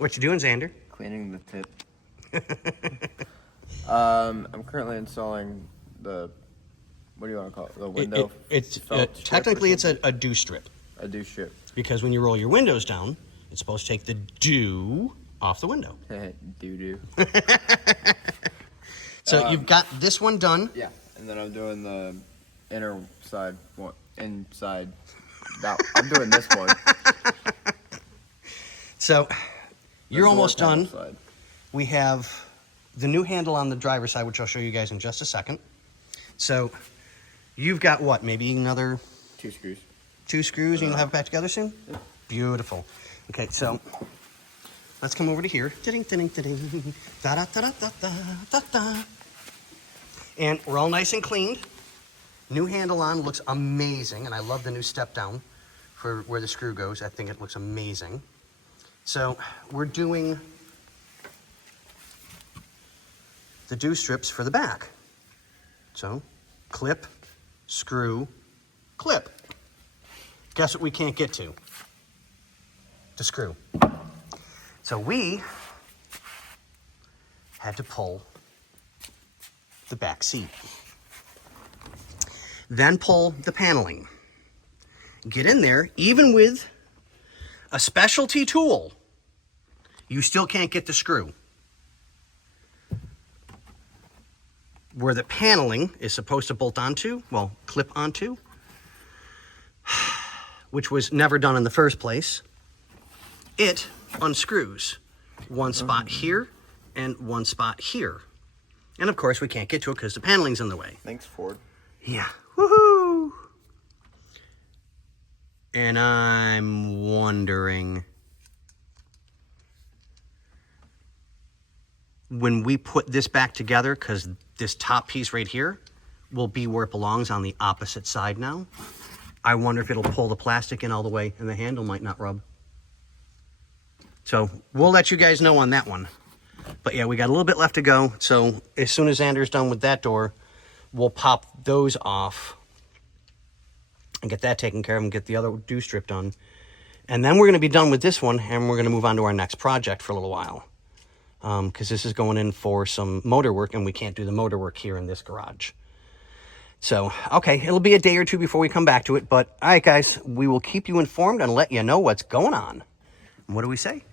What you doing, Xander? Cleaning the tip. I'm currently installing the, what do you want to call it? The window. Technically it's a dew strip. A dew strip. Because when you roll your windows down, it's supposed to take the dew off the window. Doo-doo. So you've got this one done. Yeah, and then I'm doing the inner side, inside. Now, I'm doing this one. So you're almost done. Side. We have the new handle on the driver's side, which I'll show you guys in just a second. So you've got what, maybe another 2 screws. 2 screws, and you'll have it back together soon? Yeah. Beautiful. Okay, so let's come over to here. Da-ding, da-ding, da-ding. Da-da-da-da-da-da-da. And we're all nice and cleaned. New handle on, looks amazing, and I love the new step down for where the screw goes. I think it looks amazing. So we're doing the dew strips for the back. So clip, screw, clip. Guess what we can't get to? The screw. So we had to pull the back seat. Then pull the paneling. Get in there, even with a specialty tool, you still can't get the screw. Where the paneling is supposed to bolt onto, well, clip onto, which was never done in the first place, it unscrews one spot here and one spot here. And of course we can't get to it because the paneling's in the way. Thanks, Ford. Yeah. Woohoo! And I'm wondering, when we put this back together, because this top piece right here will be where it belongs on the opposite side now, I wonder if it'll pull the plastic in all the way and the handle might not rub. So we'll let you guys know on that one. But yeah, we got a little bit left to go. So as soon as Xander's done with that door, we'll pop those off and get that taken care of and get the other dew strip done. And then we're going to be done with this one, and we're going to move on to our next project for a little while. Because this is going in for some motor work, and we can't do the motor work here in this garage. So, okay, it'll be a day or two before we come back to it. But, all right, guys, we will keep you informed and let you know what's going on. And what do we say?